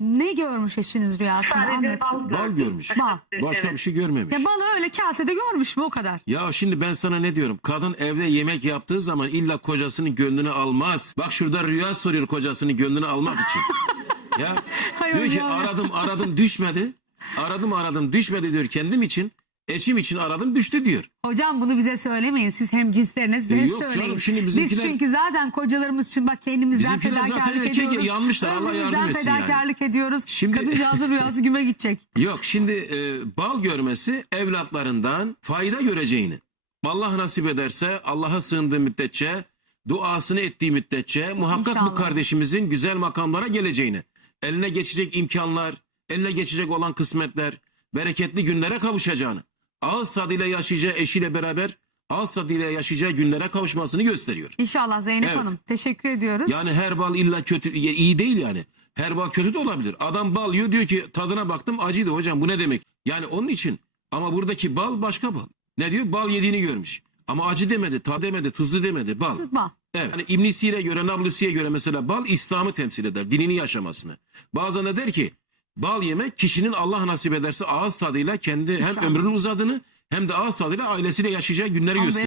Ne görmüş eşiniz rüyasında? Sadece Anlat. bal, Bal gördüm. görmüş. Bal. Başka Evet. bir şey görmemiş. Ya balığı öyle kasede görmüş mü o kadar? Ya şimdi ben sana ne diyorum? Kadın evde yemek yaptığı zaman illa kocasının gönlünü almaz. Bak şurada rüya soruyor kocasının gönlünü almak için. ya Hay diyor ki Allah. aradım aradım düşmedi. Aradım aradım düşmedi diyor kendim için. Eşim için aradım düştü diyor. Hocam bunu bize söylemeyin. Siz hem cinslerine size E yok söyleyin. canım, şimdi Biz bizimkiler- çünkü zaten kocalarımız için bak kendimizden Bizimkiler zaten fedakarlık erkek ediyoruz. yanmışlar, Allah yardım etsin yani. fedakarlık ediyoruz. Şimdi- Kadıncağızın rüyası güme gidecek. Yok şimdi e, bal görmesi evlatlarından fayda göreceğini. Allah nasip ederse Allah'a sığındığı müddetçe duasını ettiği müddetçe muhakkak bu İnşallah. kardeşimizin güzel makamlara geleceğini. Eline geçecek imkanlar, eline geçecek olan kısmetler, bereketli günlere kavuşacağını. Ağız tadıyla yaşayacağı eşiyle beraber ağız tadıyla yaşayacağı günlere kavuşmasını gösteriyor. İnşallah Zeynep Evet. Hanım. Teşekkür ediyoruz. Yani her bal illa kötü iyi değil yani. Her bal kötü de olabilir. Adam bal yiyor diyor ki tadına baktım acıydı hocam bu ne demek? Yani onun için ama buradaki bal başka bal. Ne diyor? Bal yediğini görmüş. Ama acı demedi, tad demedi, tuzlu demedi. Bal. Bal. Evet. Yani İbn Sir'e göre, Nablusi'ye göre mesela bal İslam'ı temsil eder. Dinini yaşamasını. Bazen de der ki bal yemek kişinin Allah nasip ederse ağız tadıyla kendi hem İnşallah. ömrünün uzadığını hem de ağız tadıyla ailesiyle yaşayacağı günleri Ama gösterir.